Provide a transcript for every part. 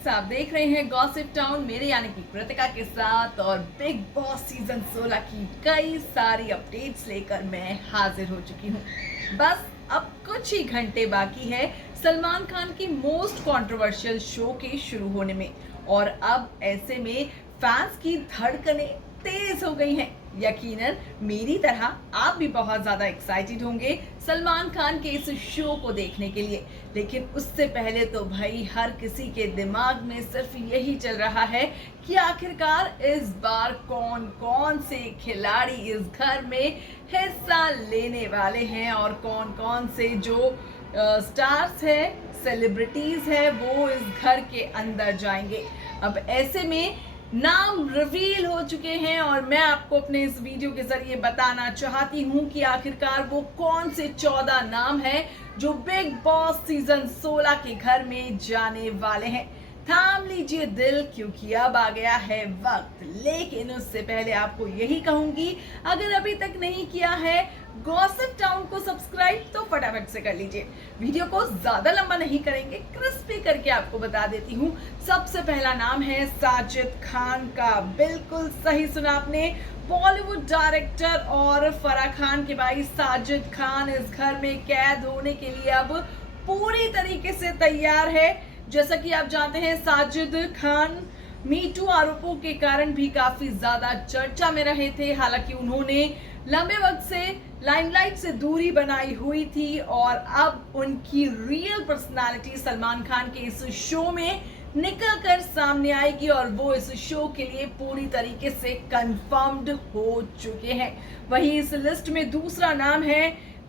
Friends, आप देख रहे हैं गॉसिप टाउन मेरे यानी कि कृतिका के साथ। और बिग बॉस सीजन 16 की कई सारी अपडेट्स लेकर मैं हाजिर हो चुकी हूँ। बस अब कुछ ही घंटे बाकी है सलमान खान की मोस्ट कंट्रोवर्शियल शो के शुरू होने में। और अब ऐसे में फैंस की धड़कनें तेज हो गई हैं। यकीनन मेरी तरह आप भी बहुत ज्यादा एक्साइटेड होंगे सलमान खान के इस शो को देखने के लिए। लेकिन उससे पहले तो भाई हर किसी के दिमाग में सिर्फ यही चल रहा है कि आखिरकार इस बार कौन कौन से खिलाड़ी इस घर में हिस्सा लेने वाले हैं और कौन कौन से जो स्टार्स है, सेलिब्रिटीज है, वो इस घर के अंदर जाएंगे। अब ऐसे में नाम रिवील हो चुके हैं और मैं आपको अपने इस वीडियो के जरिए बताना चाहती हूं कि आखिरकार वो कौन से 14 नाम हैं जो बिग बॉस सीजन 16 के घर में जाने वाले हैं। थाम लीजिए दिल, क्योंकि अब आ गया है वक्त। लेकिन उससे पहले आपको यही कहूंगी, अगर अभी तक नहीं किया है गॉसिप टाउन को सब्सक्राइब तो फटाफट से कर लीजिए। वीडियो को ज्यादा लंबा नहीं करेंगे, क्रिस्पी करके आपको बता देती हूँ। सबसे पहला नाम है साजिद खान का। बिल्कुल सही सुना आपने, बॉलीवुड डायरेक्टर और फराह खान के भाई साजिद खान इस घर में कैद होने के लिए अब पूरी तरीके से तैयार है। जैसा कि आप जानते हैं, साजिद खान मीटू आरोपों के कारण भी काफी ज्यादा चर्चा में रहे थे। हालांकि उन्होंने लंबे वक्त से लाइमलाइट से दूरी बनाई हुई थी और अब उनकी रियल पर्सनालिटी सलमान खान के इस शो में निकल कर सामने आएगी और वो इस शो के लिए पूरी तरीके से कंफर्म्ड हो चुके हैं। वहीं इस लिस्ट में दूसरा नाम है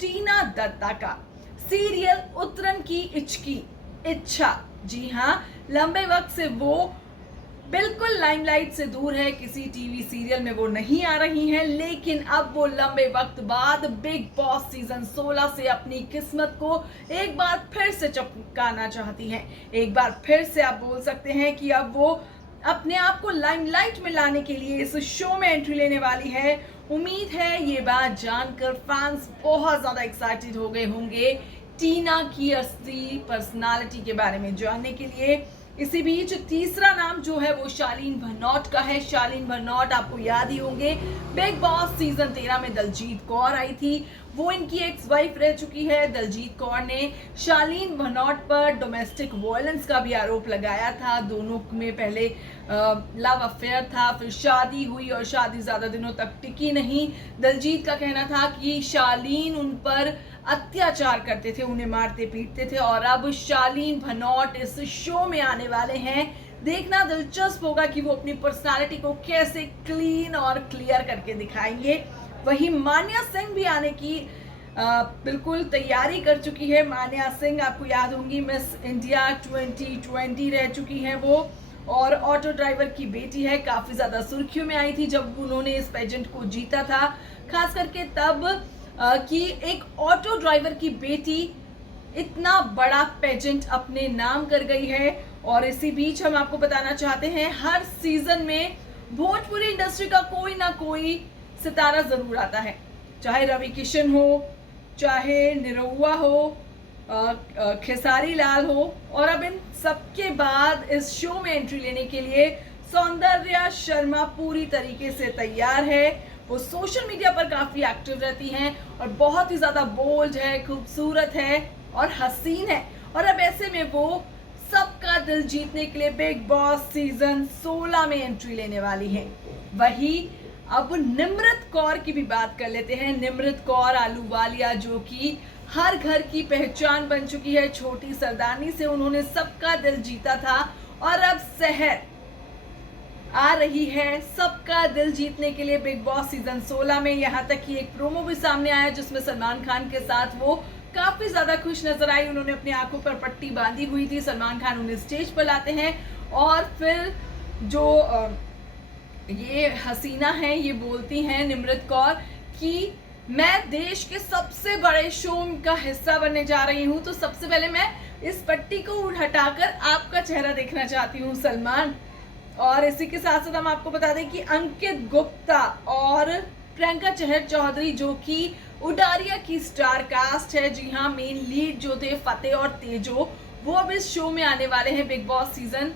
टीना दत्ता का। सीरियल उतरन की इच्छा, जी हाँ, लंबे वक्त से वो बिल्कुल लाइमलाइट से दूर है, किसी टीवी सीरियल में वो नहीं आ रही हैं। लेकिन अब वो लंबे वक्त बाद बिग बॉस सीजन 16 से अपनी किस्मत को एक बार फिर से चमकाना चाहती हैं। एक बार फिर से आप बोल सकते हैं कि अब वो अपने आप को लाइमलाइट में लाने के लिए इस शो में एंट्री लेने वाली है। उम्मीद है ये बात जानकर फैंस बहुत ज्यादा एक्साइटेड हो गए होंगे टीना की असली पर्सनालिटी के बारे में जानने के लिए। इसी बीच तीसरा नाम जो है वो शालीन भनोट का है। शालीन भनोट आपको याद ही होंगे, बिग बॉस सीजन 13 में दलजीत कौर आई थी, वो इनकी एक्स वाइफ रह चुकी है। दलजीत कौर ने शालीन भनोट पर डोमेस्टिक वायलेंस का भी आरोप लगाया था। दोनों में पहले लव अफेयर था, फिर शादी हुई और शादी ज्यादा दिनों तक टिकी नहीं। दलजीत का कहना था कि शालीन उन पर अत्याचार करते थे, उन्हें मारते पीटते थे। और अब शालीन भनोट इस शो में आने वाले हैं। देखना दिलचस्प होगा कि वो अपनी पर्सनालिटी को कैसे क्लीन और क्लियर करके दिखाएंगे। वहीं मान्या सिंह भी आने की बिल्कुल तैयारी कर चुकी है। मान्या सिंह आपको याद होंगी, मिस इंडिया 2020 रह चुकी हैं वो, और ऑटो ड्राइवर की बेटी है। काफी ज्यादा सुर्खियों में आई थी जब उन्होंने इस पेजेंट को जीता था, खास करके तब कि एक ऑटो ड्राइवर की बेटी इतना बड़ा पेजेंट अपने नाम कर गई है। और इसी बीच हम आपको बताना चाहते हैं, हर सीजन में भोजपुरी इंडस्ट्री का कोई ना कोई सितारा जरूर आता है, चाहे रवि किशन हो, चाहे निरहुआ हो, खेसारी लाल हो। और अब इन सबके बाद इस शो में एंट्री लेने के लिए सौंदर्या शर्मा पूरी तरीके से तैयार है। वो सोशल मीडिया पर काफी एक्टिव रहती हैं और बहुत ही ज्यादा बोल्ड है, खूबसूरत है और हसीन है। और अब ऐसे में वो सबका दिल जीतने के लिए बिग बॉस सीजन 16 में एंट्री लेने वाली है। वही अब निमृत कौर की भी बात कर लेते हैं। निमृत कौर आलूवालिया, जो कि हर घर की पहचान बन चुकी है। छोटी सरदारनी से उन्होंने सबका दिल जीता था और अब शहर आ रही है सबका दिल जीतने के लिए बिग बॉस सीजन 16 में। यहाँ तक कि एक प्रोमो भी सामने आया जिसमें सलमान खान के साथ वो काफी ज्यादा खुश नजर आई। उन्होंने अपनी आंखों पर पट्टी बांधी हुई थी। सलमान खान उन्हें स्टेज पर लाते हैं और फिर जो ये हसीना है, ये बोलती हैं निमृत कौर कि मैं देश के सबसे बड़े शो का हिस्सा बनने जा रही हूँ, तो सबसे पहले मैं इस पट्टी को हटाकर आपका चेहरा देखना चाहती हूँ सलमान। और इसी के साथ साथ हम आपको बता दें कि अंकित गुप्ता और प्रियंका चहर चौधरी, जो कि उडारिया की स्टार कास्ट है, जी हाँ, मेन लीड जो थे फतेह और तेजो, वो अब इस शो में आने वाले हैं बिग बॉस सीजन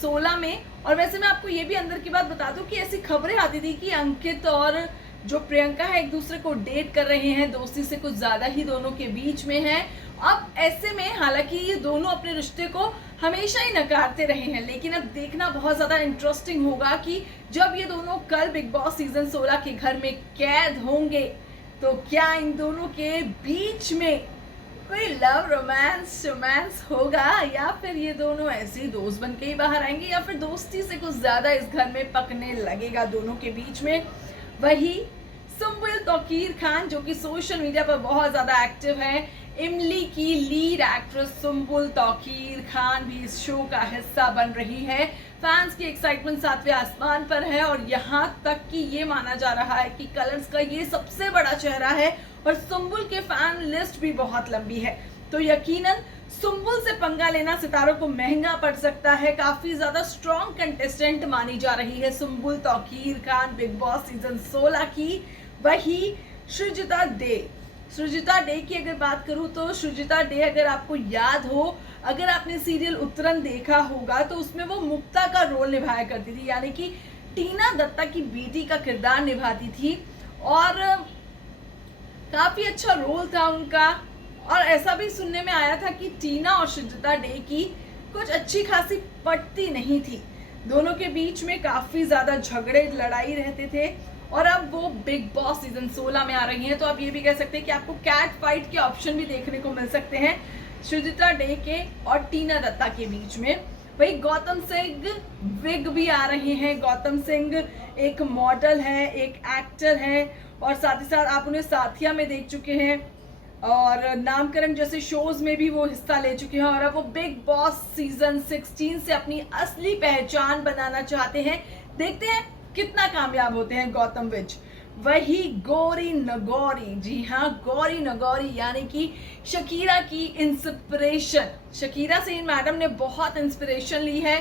16 में। और वैसे मैं आपको ये भी अंदर की बात बता दूं कि ऐसी खबरें आती थी कि अंकित और जो प्रियंका है एक दूसरे को डेट कर रहे हैं, दोस्ती से कुछ ज़्यादा ही दोनों के बीच में है। अब ऐसे में हालांकि ये दोनों अपने रिश्ते को हमेशा ही नकारते रहे हैं, लेकिन अब देखना बहुत ज़्यादा इंटरेस्टिंग होगा कि जब ये दोनों कल बिग बॉस सीजन 16 के घर में कैद होंगे तो क्या इन दोनों के बीच में कोई लव रोमांस होगा, या फिर ये दोनों ऐसे ही दोस्त बन के ही बाहर आएंगे, या फिर दोस्ती से कुछ ज़्यादा इस घर में पकने लगेगा दोनों के बीच में। वही सुम्बुल तौकीर खान जो कि सोशल मीडिया पर बहुत ज़्यादा एक्टिव है, इमली की लीड एक्ट्रेस सुम्बुल तौकीर खान भी इस शो का हिस्सा बन रही है। फैंस की एक्साइटमेंट सातवें आसमान पर है और यहाँ तक कि ये माना जा रहा है कि कलर्स का ये सबसे बड़ा चेहरा है और सुम्बुल के फैन लिस्ट भी बहुत लंबी है। तो यकीनन सुम्बुल से पंगा लेना सितारों को महंगा पड़ सकता है। काफी ज्यादा स्ट्रॉन्ग कंटेस्टेंट मानी जा रही है Sumbul Tauqeer Khan big boss season 16 की। वही सृजिता डे की अगर बात करूं तो सृजिता डे, अगर आपको याद हो, अगर आपने सीरियल उत्तरन देखा होगा तो उसमें वो मुक्ता का रोल निभाया करती थी, यानी कि टीना दत्ता की बेटी का किरदार निभाती थी और काफी अच्छा रोल था उनका। और ऐसा भी सुनने में आया था कि टीना और सृजिता डे की कुछ अच्छी खासी पटती नहीं थी, दोनों के बीच में काफी ज्यादा झगड़े लड़ाई रहते थे। और अब वो बिग बॉस सीजन 16 में आ रही हैं, तो आप ये भी कह सकते हैं कि आपको कैट फाइट के ऑप्शन भी देखने को मिल सकते हैं सृजिता डे के और टीना दत्ता के बीच में। वही गौतम सिंह विग भी आ रहे हैं। गौतम सिंह एक मॉडल है, एक एक्टर है और साथ ही साथ आप उन्हें साथिया में देख चुके हैं और नामकरण जैसे शोज में भी वो हिस्सा ले चुके हैं और अब वो बिग बॉस सीजन 16 से अपनी असली पहचान बनाना चाहते हैं। देखते हैं कितना कामयाब होते हैं गौतम विज। वही गौरी नगौरी, जी हाँ गौरी नगौरी, यानी कि शकीरा की इंस्पिरेशन। शकीरा से इन मैडम ने बहुत इंस्पिरेशन ली है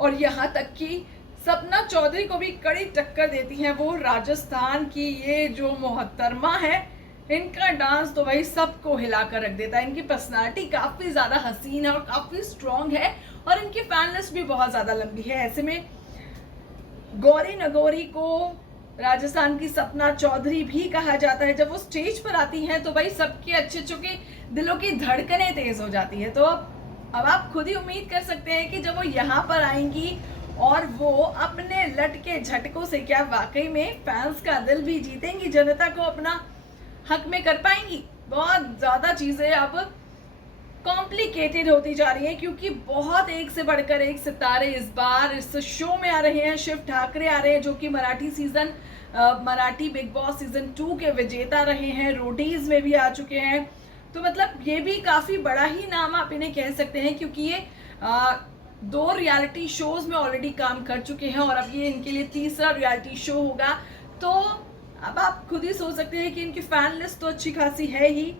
और यहाँ तक कि सपना चौधरी को भी कड़ी टक्कर देती हैं वो। राजस्थान की ये जो मोहतरमा है, इनका डांस तो भाई सबको हिला कर रख देता है। इनकी पर्सनालिटी काफी ज्यादा हसीन है और काफी स्ट्रॉन्ग है और इनकी फैन लिस्ट भी बहुत ज्यादा लंबी है। ऐसे में गौरी नगौरी को राजस्थान की सपना चौधरी भी कहा जाता है। जब वो स्टेज पर आती हैं तो भाई सबके अच्छे के दिलों की धड़कनें तेज हो जाती है। तो अब आप खुद ही उम्मीद कर सकते हैं कि जब वो यहाँ पर आएंगी और वो अपने लटके झटकों से क्या वाकई में फैंस का दिल भी जीतेंगी, जनता को अपना हक में कर पाएंगी। बहुत ज्यादा चीजें अब कॉम्प्लिकेटेड होती जा रही है क्योंकि बहुत एक से बढ़कर एक सितारे इस बार इस शो में आ रहे हैं। शिव ठाकरे आ रहे हैं जो कि मराठी बिग बॉस सीजन 2 के विजेता रहे हैं, रोडीज में भी आ चुके हैं। तो मतलब ये भी काफी बड़ा ही नाम आप इन्हें कह सकते हैं क्योंकि ये 2 रियलिटी शोज में ऑलरेडी काम कर चुके हैं और अब ये इनके लिए तीसरा रियलिटी शो होगा। तो अब आप खुद ही सोच सकते हैं कि इनकी फैन लिस्ट तो अच्छी खासी है ही।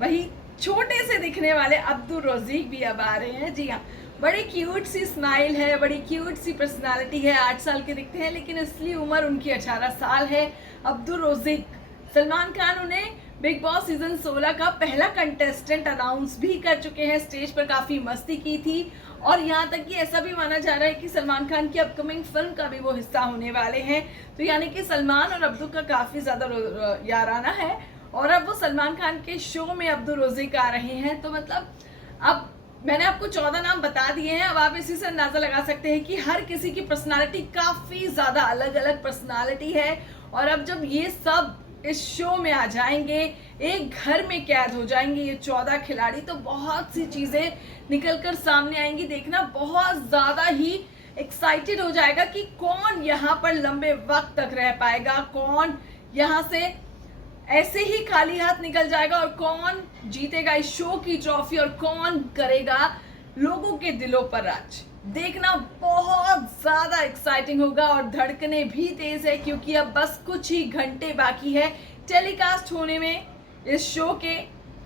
वही छोटे से दिखने वाले अब्दुल रज़ीक भी अब आ रहे हैं। जी हाँ, बड़ी क्यूट सी स्माइल है, बड़ी क्यूट सी पर्सनालिटी है। 8 साल के दिखते हैं लेकिन असली उम्र उनकी 18 साल है। अब्दुल रज़ीक, सलमान खान उन्हें बिग बॉस सीजन 16 का पहला कंटेस्टेंट अनाउंस भी कर चुके हैं। स्टेज पर काफी मस्ती की थी और यहाँ तक कि ऐसा भी माना जा रहा है कि सलमान खान की अपकमिंग फिल्म का भी वो हिस्सा होने वाले हैं। तो यानी कि सलमान और अब्दुल का काफी ज्यादा याराना है और अब वो सलमान खान के शो में अब्दुल रज़ीक आ रहे हैं। तो मतलब अब मैंने आपको 14 नाम बता दिए हैं, अब आप इसी से अंदाजा लगा सकते हैं कि हर किसी की पर्सनालिटी काफी ज्यादा अलग अलग पर्सनालिटी है। और अब जब ये सब इस शो में आ जाएंगे, एक घर में कैद हो जाएंगे ये 14 खिलाड़ी, तो बहुत सी चीजें निकलकर सामने आएंगी। देखना बहुत ज्यादा ही एक्साइटेड हो जाएगा कि कौन यहाँ पर लंबे वक्त तक रह पाएगा, कौन यहाँ से ऐसे ही खाली हाथ निकल जाएगा और कौन जीतेगा इस शो की ट्रॉफी और कौन करेगा लोगों के दिलों पर राज। देखना बहुत ज्यादा एक्साइटिंग होगा और धड़कने भी तेज है क्योंकि अब बस कुछ ही घंटे बाकी है टेलीकास्ट होने में इस शो के।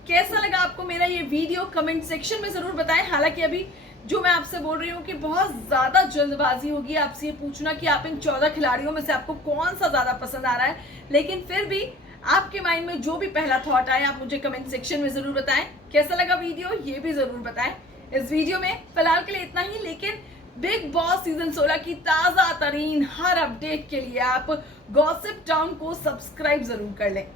कैसा लगा आपको मेरा ये वीडियो, कमेंट सेक्शन में जरूर बताएं। हालांकि अभी जो मैं आपसे बोल रही हूँ कि बहुत ज्यादा जल्दबाजी होगी आपसे ये पूछना कि आप इन 14 खिलाड़ियों में से आपको कौन सा ज्यादा पसंद आ रहा है, लेकिन फिर भी आपके माइंड में जो भी पहला थॉट आए आप मुझे कमेंट सेक्शन में जरूर बताएं। कैसा लगा वीडियो ये भी जरूर बताएं। इस वीडियो में फिलहाल के लिए इतना ही, लेकिन बिग बॉस सीजन 16 की ताज़ा तरीन हर अपडेट के लिए आप गॉसिप टाउन को सब्सक्राइब जरूर कर लें।